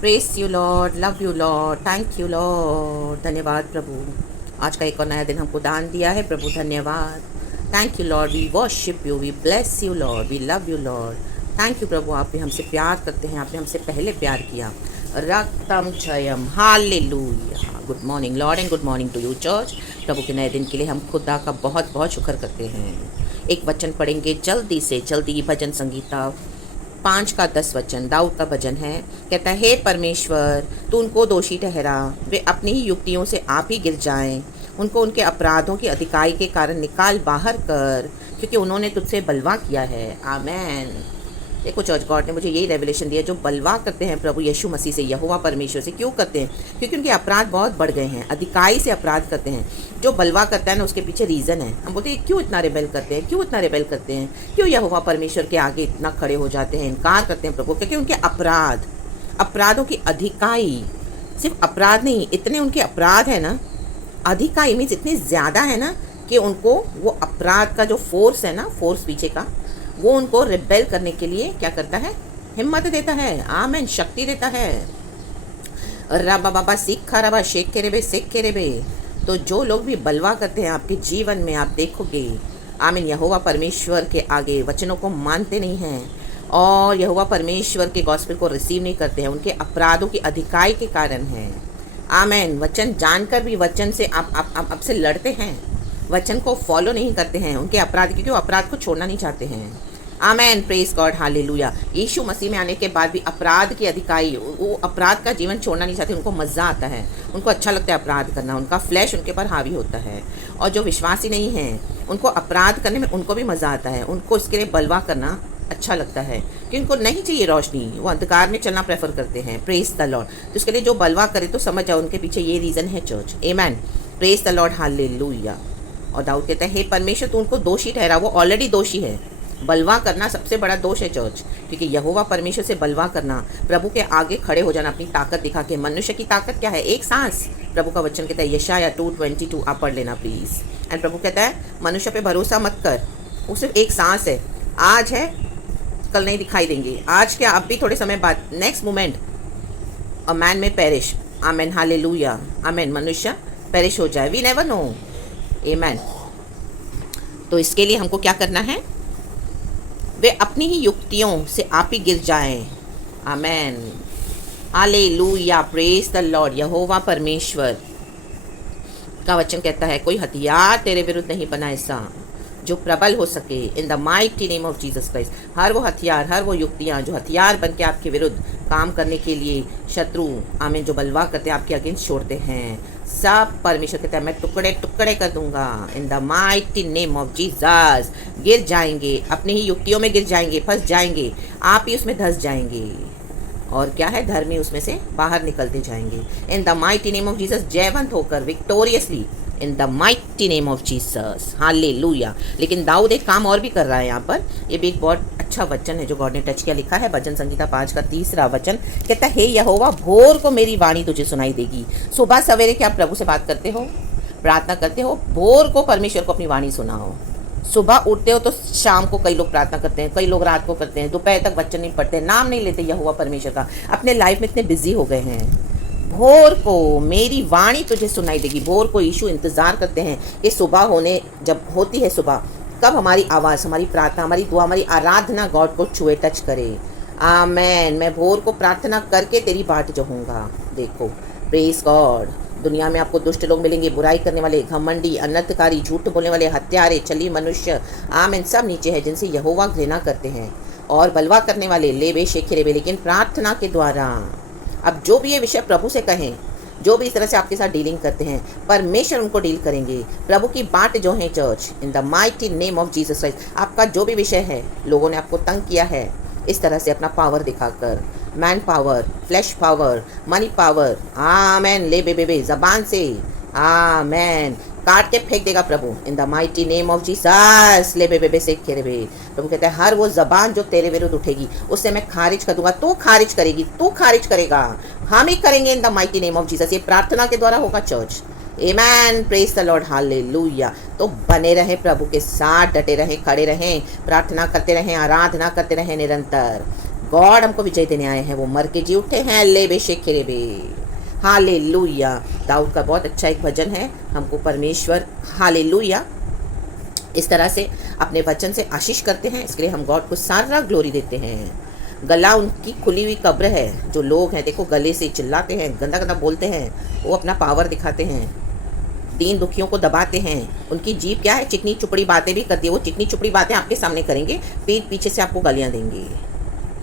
Press you Lord, love you Lord, thank you Lord. धन्यवाद प्रभु, आज का एक और नया दिन हमको दान दिया है प्रभु, धन्यवाद। Thank you Lord, we worship you, we bless you Lord, we love you Lord. Thank you प्रभु, आप भी हमसे प्यार करते हैं, आपने हमसे पहले प्यार किया। रक्तम क्षयम, hallelujah. Good morning Lord and good morning to you church. प्रभु के नए दिन के लिए हम खुदा का बहुत बहुत शुक्र करते हैं। एक वचन पढ़ेंगे जल्दी से जल्दी, भजन संगीता 5 का 10 वचन, दाऊद का भजन है। कहता है, हे परमेश्वर तू उनको दोषी ठहरा, वे अपनी ही युक्तियों से आप ही गिर जाएं। उनको उनके अपराधों की अधिकाई के कारण निकाल बाहर कर, क्योंकि उन्होंने तुझसे बलवा किया है। आमेन। देखो चर्च, गॉड ने मुझे यही रेवलेशन दिया, जो बलवा करते हैं प्रभु यीशु मसीह से, यहोवा परमेश्वर से, क्यों करते हैं? क्योंकि उनके अपराध बहुत बढ़ गए हैं, अधिकाई से अपराध करते हैं। जो बलवा करता है ना, उसके पीछे रीज़न है। हम बोलते हैं क्यों इतना रिबेल करते हैं, क्यों इतना रिबेल करते हैं, क्यों यहोवा परमेश्वर के आगे इतना खड़े हो जाते हैं, इनकार करते हैं प्रभु? क्योंकि उनके अपराधों की अधिकाई, सिर्फ अपराध नहीं, इतने उनके अपराध है ना, अधिकाई मीन्स इतने ज़्यादा है ना, कि उनको वो अपराध का जो फोर्स है ना, फोर्स पीछे का, वो उनको रिबेल करने के लिए क्या करता है? हिम्मत देता है। आमेन, शक्ति देता है। रबा बाबा सीखा रबा शेख के रेबे सेख के रेबे। तो जो लोग भी बलवा करते हैं आपके जीवन में, आप देखोगे, आमीन, यहोवा परमेश्वर के आगे वचनों को मानते नहीं हैं और यहोवा परमेश्वर के गॉस्पेल को रिसीव नहीं करते हैं, उनके अपराधों की अधिकाई के कारण है। आमेन। वचन जानकर भी वचन से आप से लड़ते हैं, वचन को फॉलो नहीं करते हैं, उनके अपराध, क्योंकि वो अपराध को छोड़ना नहीं चाहते हैं। आमेन, प्रेज गॉड, हालेलुया। यीशु मसीह में आने के बाद भी अपराध की अधिकाई, वो अपराध का जीवन छोड़ना नहीं चाहते, उनको मज़ा आता है, उनको अच्छा लगता है अपराध करना, उनका फ्लैश उनके पर हावी होता है। और जो विश्वासी नहीं हैं, उनको अपराध करने में उनको भी मज़ा आता है, उनको इसके लिए बलवा करना अच्छा लगता है, क्योंकि उनको नहीं चाहिए रोशनी, वो अंधकार में चलना प्रेफर करते हैं। Praise the Lord. तो इसके लिए जो बलवा करे तो समझ जाओ उनके पीछे ये रीज़न है church. Amen, praise the Lord, hallelujah. और दाऊद कहता है, हे परमेश्वर तू उनको दोषी ठहरा, वो ऑलरेडी दोषी है। बलवा करना सबसे बड़ा दोष है चर्च, क्योंकि यहोवा परमेश्वर से बलवा करना, प्रभु के आगे खड़े हो जाना अपनी ताकत दिखा के। मनुष्य की ताकत क्या है? एक सांस। प्रभु का वचन कहता है, यशाया 2:22, आप पढ़ लेना प्लीज़। एंड प्रभु कहता है, मनुष्य पे भरोसा मत कर, वो सिर्फ एक सांस है, आज है कल नहीं दिखाई देंगे, आज क्या अब भी थोड़े समय बाद, नेक्स्ट मोमेंट अ मैन में पेरिश। आमेन, हालेलुया। आमेन, मनुष्य पेरिश हो जाए, वी नेवर नो। आमेन। तो इसके लिए हमको क्या करना है? वे अपनी ही युक्तियों से आप ही गिर जाएं। आमेन, हालेलुया, प्रेज द लॉर्ड। यहोवा परमेश्वर का वचन कहता है, कोई हथियार तेरे विरुद्ध नहीं बना ऐसा जो प्रबल हो सके, in the mighty name of Jesus Christ. हर वो हथियार, हर वो युक्तियाँ जो हथियार बन के आपके विरुद्ध काम करने के लिए शत्रु, आमीन, जो बलवा करते हैं आपके अगेंस्ट छोड़ते हैं, सब परमेश्वर कहता है मैं टुकड़े टुकड़े कर दूंगा। इन the mighty name of Jesus गिर जाएंगे, अपनी ही युक्तियों में गिर जाएंगे, फंस जाएंगे, आप ही उसमें धंस जाएंगे। और क्या है? धर्मी उसमें से बाहर निकलते जाएंगे। In the mighty name of Jesus, जयवंत होकर victoriously, in the mighty name of Jesus, hallelujah. लेकिन दाऊद एक काम और भी कर रहा है यहाँ पर। ये भी एक बहुत अच्छा वचन है जो गॉड ने टच किया। लिखा है भजन संगीता 5 का 3 वचन, कहता है, हे यहोवा भोर को मेरी वाणी तुझे सुनाई देगी। सुबह सवेरे क्या आप प्रभु से बात करते हो, प्रार्थना करते हो? भोर को परमेश्वर को अपनी वाणी सुनाओ। सुबह उठते हो तो शाम को कई लोग प्रार्थना करते हैं, कई लोग रात को करते हैं, दोपहर तक वचन नहीं पढ़ते, नाम नहीं लेते यहोवा परमेश्वर का, अपने लाइफ में इतने बिजी हो गए हैं। भोर को मेरी वाणी तुझे सुनाई देगी। भोर को यीशु इंतज़ार करते हैं कि सुबह होने, जब होती है सुबह, कब हमारी आवाज़, हमारी प्रार्थना, हमारी दुआ, हमारी आराधना गॉड को छुए, टच करे। आमेन। मैं भोर को प्रार्थना करके तेरी बाट जोहूँगा। देखो, प्रेज गॉड। दुनिया में आपको दुष्ट लोग मिलेंगे, बुराई करने वाले, घमंडी, अनर्थकारी, झूठ बोलने वाले, हत्यारे, छली मनुष्य, आमेन, सब नीचे है, जिनसे यहोवा घृणा करते हैं। और बलवा करने वाले, लेबे शेखे रेबे, लेकिन प्रार्थना के द्वारा, अब जो भी ये विषय प्रभु से कहें, जो भी इस तरह से आपके साथ डीलिंग करते हैं, परमेश्वर उनको डील करेंगे। प्रभु की बाट जो है church, in the mighty name of Jesus Christ, आपका जो भी विषय है, लोगों ने आपको तंग किया है इस तरह से अपना पावर दिखाकर, man power, flash power, money power, amen, ले बे जबान से, आमेन, काट के फेंक देगा प्रभु, in the mighty name of Jesus. ले बे से खेरे बे। प्रभु कहता है, हर वो जबान जो तेरे विरुद्ध उठेगी उसे मैं खारिज कर दूंगा। तू खारिज करेगी, तू खारिज करेगा, हम ही करेंगे इन the mighty name of Jesus. ये प्रार्थना के द्वारा होगा church. Amen, praise the Lord, hallelujah. तो बने रहे प्रभु के साथ, डटे रहें, खड़े रहें, प्रार्थना करते रहें, आराधना करते रहें निरंतर। गॉड हमको विजय देने आए हैं, वो मर के जी उठे हैं। लेबे शेखेरेबे, हालेलुया। दाऊद का बहुत अच्छा एक भजन है, हमको परमेश्वर हालेलुया इस तरह से अपने वचन से आशीष करते हैं, इसके लिए हम गॉड को सारा ग्लोरी देते हैं। गला उनकी खुली हुई कब्र है। जो लोग हैं देखो गले से चिल्लाते हैं, गंदा गंदा बोलते हैं, वो अपना पावर दिखाते हैं, दीन दुखियों को दबाते हैं। उनकी जीभ क्या है, चिकनी चुपड़ी बातें भी करती है। वो चिकनी चुपड़ी बातें आपके सामने करेंगे, पीठ पीछे से आपको गालियाँ देंगे,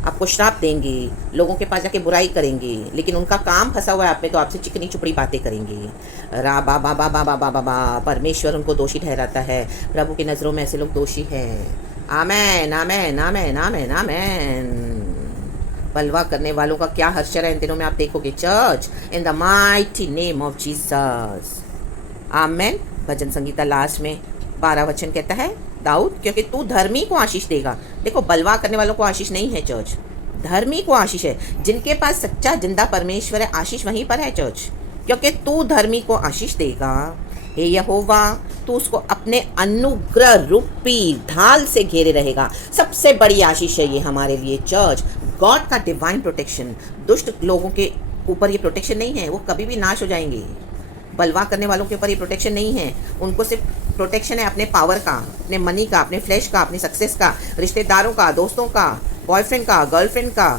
आपको श्राप देंगे, लोगों के पास जाके बुराई करेंगे, लेकिन उनका काम फंसा हुआ है आप में, तो आपसे चिकनी चुपड़ी बातें करेंगे। रा बा बा बा बा बा बा बा बा परमेश्वर उनको दोषी ठहराता है। प्रभु की नज़रों में ऐसे लोग दोषी हैं। आमेन आमेन आमेन आमेन आमेन। बलवा करने वालों का क्या हर्षर है इन दिनों में, आप देखोगे church, in the mighty name of Jesus. Amen. Bhajan Sangeeta last में 12 वचन कहता है, दाऊद क्योंकि तू धर्मी को आशीष देगा। देखो बलवा करने वालों को आशीष नहीं है चर्च, धर्मी को आशीष है। जिनके पास सच्चा जिंदा परमेश्वर है, आशीष वहीं पर है चर्च, क्योंकि तू धर्मी को आशीष देगा। हे यहोवा, तू उसको अपने अनुग्रह रूपी ढाल से घेरे रहेगा। सबसे बड़ी आशीष है ये हमारे लिए चर्च, गॉड का डिवाइन प्रोटेक्शन। दुष्ट लोगों के ऊपर ये प्रोटेक्शन नहीं है, वो कभी भी नाश हो जाएंगे। बलवा करने वालों के ऊपर ये प्रोटेक्शन नहीं है, उनको सिर्फ प्रोटेक्शन है अपने पावर का, अपने मनी का, अपने फ्लैश का, अपने सक्सेस का, रिश्तेदारों का, दोस्तों का, बॉयफ्रेंड का, गर्लफ्रेंड का,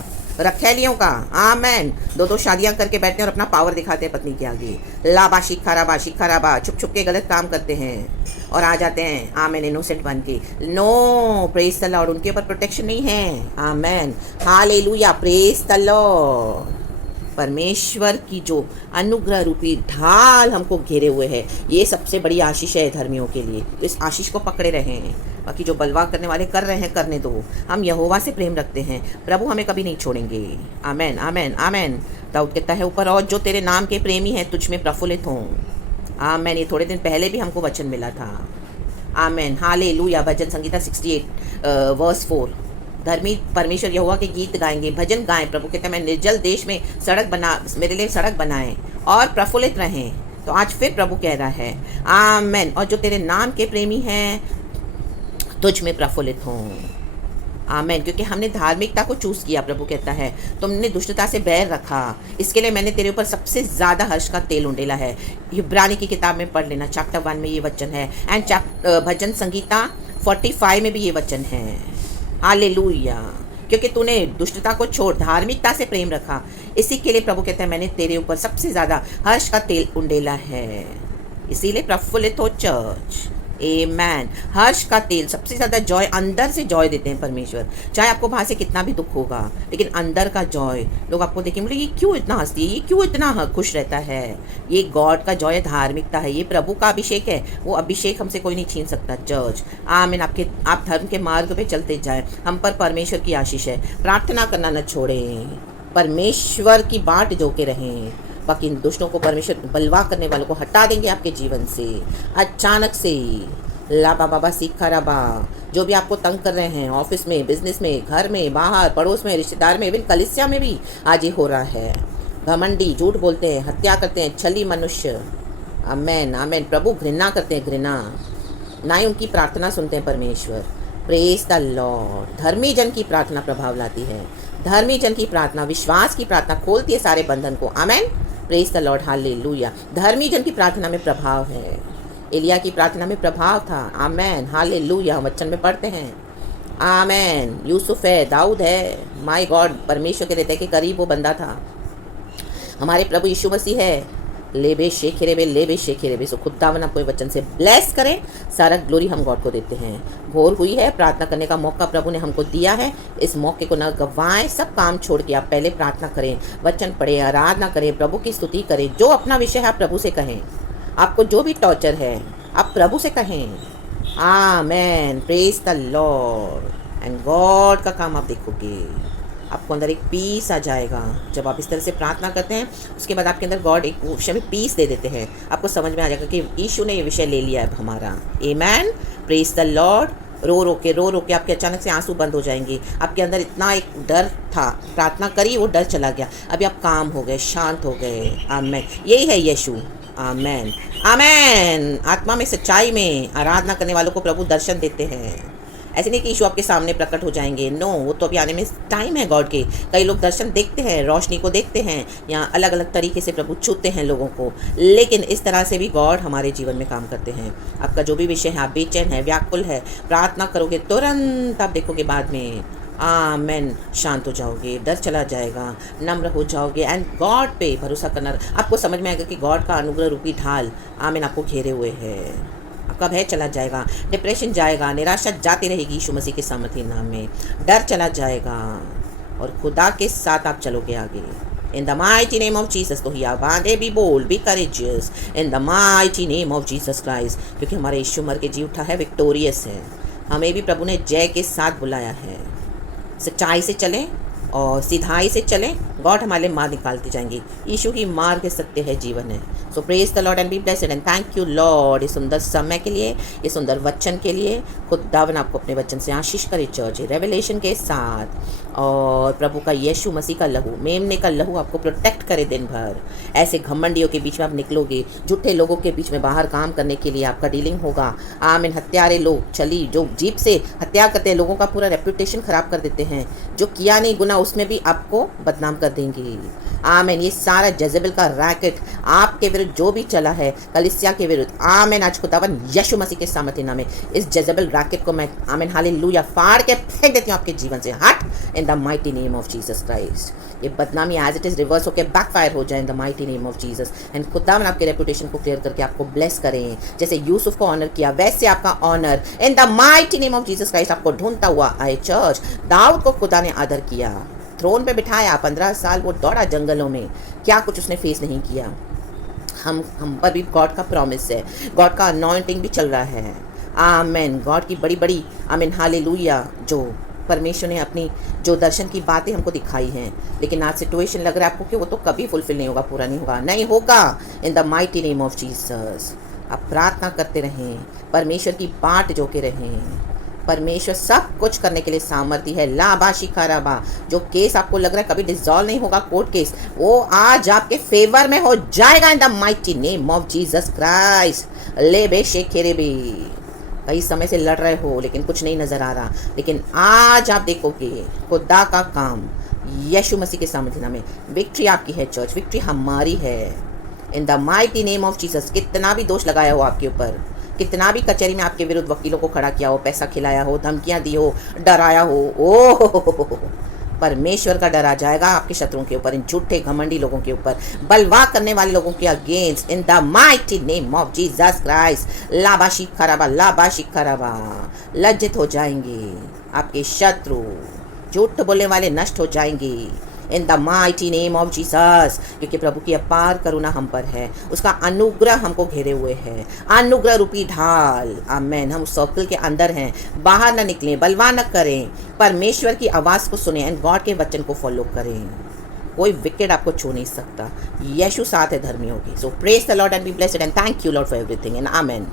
रखेलियों का। आमेन। 2-2 शादियां करके बैठते हैं और अपना पावर दिखाते हैं पत्नी के आगे। लाबा शिखा राबा छुप छुप के गलत काम करते हैं और आ जाते हैं आमेन इनोसेंट बन के। नो, प्रेज द लॉर्ड, उनके ऊपर प्रोटेक्शन नहीं है। आमेन, हालेलुया, प्रेज द लॉर्ड। परमेश्वर की जो अनुग्रह रूपी ढाल हमको घेरे हुए है, ये सबसे बड़ी आशीष है धर्मियों के लिए। इस आशीष को पकड़े रहें। बाकी जो बलवा करने वाले कर रहे हैं, करने दो। हम यहोवा से प्रेम रखते हैं, प्रभु हमें कभी नहीं छोड़ेंगे। आमेन आमेन आमेन। दाऊद कहता है ऊपर और जो तेरे नाम के प्रेमी हैं तुझ में प्रफुल्लित हों। आमेन। ये थोड़े दिन पहले भी हमको वचन मिला था। आमेन, हालेलुया। भजन संगीता 68 वर्स 4। धर्मी परमेश्वर यहोवा के गीत गाएंगे, भजन गाएं। प्रभु कहते हैं मैं निर्जल देश में सड़क बना, मेरे लिए सड़क बनाएं और प्रफुल्लित रहें। तो आज फिर प्रभु कह रहा है आमेन। और जो तेरे नाम के प्रेमी हैं तुझ में प्रफुल्लित हों। आमेन। क्योंकि हमने धार्मिकता को चूज़ किया, प्रभु कहता है तुमने दुष्टता से बैर रखा, इसके लिए मैंने तेरे ऊपर सबसे ज़्यादा हर्ष का तेल उंडेला है। इब्रानी की किताब में पढ़ लेना, चैप्टर 1 में ये वचन है, एंड भजन संगीता 45 में भी ये वचन है। हालेलुया। क्योंकि तूने दुष्टता को छोड़ धार्मिकता से प्रेम रखा, इसी के लिए प्रभु कहते हैं मैंने तेरे ऊपर सबसे ज़्यादा हर्ष का तेल उंडेला है। इसीलिए प्रफुल्लित हो चर्च। आमेन। हर्ष का तेल, सबसे ज़्यादा जॉय, अंदर से जॉय देते हैं परमेश्वर। चाहे आपको बाहर से कितना भी दुख होगा, लेकिन अंदर का जॉय, लोग आपको देखेंगे बोले ये क्यों इतना हंसती है, ये क्यों इतना खुश रहता है। ये गॉड का जॉय, धार्मिकता है, ये प्रभु का अभिषेक है। वो अभिषेक हमसे कोई नहीं छीन सकता चर्च। आमीन। आप धर्म के मार्ग पे चलते जाएं, हम पर परमेश्वर की आशीष है। प्रार्थना करना न छोड़ें, परमेश्वर की बाट जो के रहें। बाकी इन दुष्टों को परमेश्वर बलवा करने वालों को हटा देंगे आपके जीवन से अचानक से। लाबा बाबा सीखा रबा, जो भी आपको तंग कर रहे हैं, ऑफिस में, बिजनेस में, घर में, बाहर, पड़ोस में, रिश्तेदार में, इवन कलिसिया में भी आज ये हो रहा है। घमंडी, झूठ बोलते हैं, हत्या करते हैं, छली मनुष्य। आमेन आमेन। प्रभु घृणा करते हैं, घृणा, ना ही उनकी प्रार्थना सुनते हैं परमेश्वर। Praise the Lord. धर्मी जन की प्रार्थना प्रभाव लाती है। धर्मी जन की प्रार्थना, विश्वास की प्रार्थना खोलती है सारे बंधन को। Amen. Praise the Lord, hallelujah. धर्मी जन की प्रार्थना में प्रभाव है। एलिया की प्रार्थना में प्रभाव था। आमेन, हालेलुया। हम वचन में पढ़ते हैं। आमेन। यूसुफ है, दाऊद है, माय गॉड, परमेश्वर के हृदय के करीब वो बंदा था। हमारे प्रभु यीशु मसीह है। लेबे शेखेरेबे। सो खुदावन आपको वचन से ब्लेस करें। सारा ग्लोरी हम गॉड को देते हैं। घोर हुई है, प्रार्थना करने का मौका प्रभु ने हमको दिया है। इस मौके को न गंवाएं। सब काम छोड़ के आप पहले प्रार्थना करें, वचन पढ़ें, आराधना करें, प्रभु की स्तुति करें। जो अपना विषय है आप प्रभु से कहें। आपको जो भी टॉर्चर है आप प्रभु से कहें। Amen. Praise the Lord. And God का काम आप देखोगे, आपको अंदर एक पीस आ जाएगा। जब आप इस तरह से प्रार्थना करते हैं, उसके बाद आपके अंदर गॉड एक विषय में पीस दे देते हैं। आपको समझ में आ जाएगा कि यीशु ने ये विषय ले लिया है हमारा। आमेन। Praise the Lord. रो रो के आपके अचानक से आंसू बंद हो जाएंगे। आपके अंदर इतना एक डर था, प्रार्थना करी, वो डर चला गया। अभी आप काम हो गए, शांत हो गए। आमेन। यही है यीशु। आमेन आमेन। आत्मा में, सच्चाई में आराधना करने वालों को प्रभु दर्शन देते हैं। ऐसे नहीं कि यीशु आपके सामने प्रकट हो जाएंगे, नो, वो तो अभी आने में टाइम है गॉड के। कई लोग दर्शन देखते हैं, रोशनी को देखते हैं, या अलग अलग तरीके से प्रभु छूते हैं लोगों को, लेकिन इस तरह से भी गॉड हमारे जीवन में काम करते हैं। आपका जो भी विषय है, आप बेचैन है, व्याकुल है, प्रार्थना करोगे तुरंत आप देखोगे बाद में आमेन, शांत हो जाओगे, डर चला जाएगा, नम्र हो जाओगे, एंड गॉड पे भरोसा करना आपको समझ में आएगा कि गॉड का अनुग्रह रूपी ढाल आमेन आपको घेरे हुए है। आपका भय चला जाएगा, डिप्रेशन जाएगा, निराशा जाती रहेगी यीशु मसीह के सामर्थी नाम में, डर चला जाएगा और खुदा के साथ आप चलोगे आगे। In the mighty name of Jesus, तो ही आवाज़े भी बोल, be courageous in the mighty name of Jesus Christ, क्योंकि हमारे यीशु मर के जी उठा है, विक्टोरियस है। हमें भी प्रभु ने जय के साथ बुलाया है। सच्चाई से चलें और सिधाई से चलें, गॉड हमारे लिए मार्ग निकालते जाएंगे। यीशु की मार्ग सत्य है, जीवन है। So praise the Lord and be blessed and thank you Lord, इस सुंदर समय के लिए, इस सुंदर वचन के लिए। खुदावन आपको अपने वचन से आशीष करे चर्च रेवलेशन के साथ, और प्रभु का यीशु मसीह का लहू, मेमने का लहू आपको प्रोटेक्ट करे दिन भर। ऐसे घमंडियों के बीच में आप निकलोगे, झूठे लोगों के बीच में बाहर काम करने के लिए आपका डीलिंग होगा। आमीन। हत्यारे लोग चली जो जीप से हत्या करते हैं, लोगों का पूरा रेपुटेशन खराब कर देते हैं, जो किया नहीं गुना उसमें भी आपको बदनाम कर देंगे। आमीन। ये सारा जजेबल का रैकेट आपके विरुद्ध जो भी चला है, कलीसिया के विरुद्ध, आमीन, आज खुदावन यीशु मसीह के सामर्थ्य नाम में इस जजेबल रैकेट को मैं आमीन हालेलुया फाड़ के फेंक देती हूँ आपके जीवन से। हट इन the mighty name of Jesus Christ. ये बदनामी एज इट इज रिवर्स होकर बैकफायर हो जाए इन the mighty name of Jesus. And खुदावन आपके रेपुटेशन को क्लियर करके आपको ब्लेस करें। जैसे यूसुफ को ऑनर किया, वैसे आपका honour in the mighty name of Jesus Christ आपको ढूंढता हुआ आए चर्च। दाऊद को खुदा ने आदर किया, थ्रोन पे बिठाया, 15 साल वो दौड़ा जंगलों में, क्या कुछ उसने फेस नहीं किया। हम पर भी गॉड का प्रॉमिस है, गॉड का अनॉइंटिंग भी चल रहा है। आमेन। गॉड की बड़ी बड़ी आमीन हालेलुया जो परमेश्वर ने अपनी जो दर्शन की बातें हमको दिखाई हैं, लेकिन आज सिचुएशन लग रहा है आपको कि वो तो कभी फुलफिल नहीं होगा, पूरा नहीं होगा, नहीं होगा इन the mighty name of Jesus. आप प्रार्थना करते रहें, परमेश्वर की बाट जो के रहें। परमेश्वर सब कुछ करने के लिए सामर्थ्य है। लाबा शिकाराबा, जो केस आपको लग रहा है कभी डिसॉल्व नहीं होगा, कोर्ट केस, वो आज आपके फेवर में हो जाएगा इन the mighty name of Jesus Christ. ले बे शेखेरे बे, कई समय से लड़ रहे हो लेकिन कुछ नहीं नज़र आ रहा, लेकिन आज आप देखोगे खुदा का काम यीशु मसीह के सामर्थ्य नाम में। विक्ट्री आपकी है चर्च, विक्ट्री हमारी है इन the mighty name of Jesus. कितना भी दोष लगाया हो आपके ऊपर, कितना भी कचहरी में आपके विरुद्ध वकीलों को खड़ा किया हो, पैसा खिलाया हो, धमकियां दी हो, डराया हो, ओह परमेश्वर का डर आ जाएगा आपके शत्रुओं के ऊपर, इन झूठे घमंडी लोगों के ऊपर, बलवा करने वाले लोगों के against in the mighty name of Jesus Christ. लाबाशी खराबा, लाबाशी खराबा, लज्जित हो जाएंगे आपके शत्रु, झूठ बोलने वाले नष्ट हो जाएंगे in the mighty name of Jesus. क्योंकि प्रभु की अपार करुणा हम पर है, उसका अनुग्रह हमको घेरे हुए है, अनुग्रह रूपी ढाल। आमेन। हम सर्कल के अंदर हैं, बाहर ना निकलें, बलवा न करें, परमेश्वर की आवाज़ को सुने एंड गॉड के वचन को फॉलो करें। कोई विकेट आपको छू नहीं सकता, यीशु साथ है धर्मियों की। So praise the Lord and be blessed and thank you Lord for everything and amen.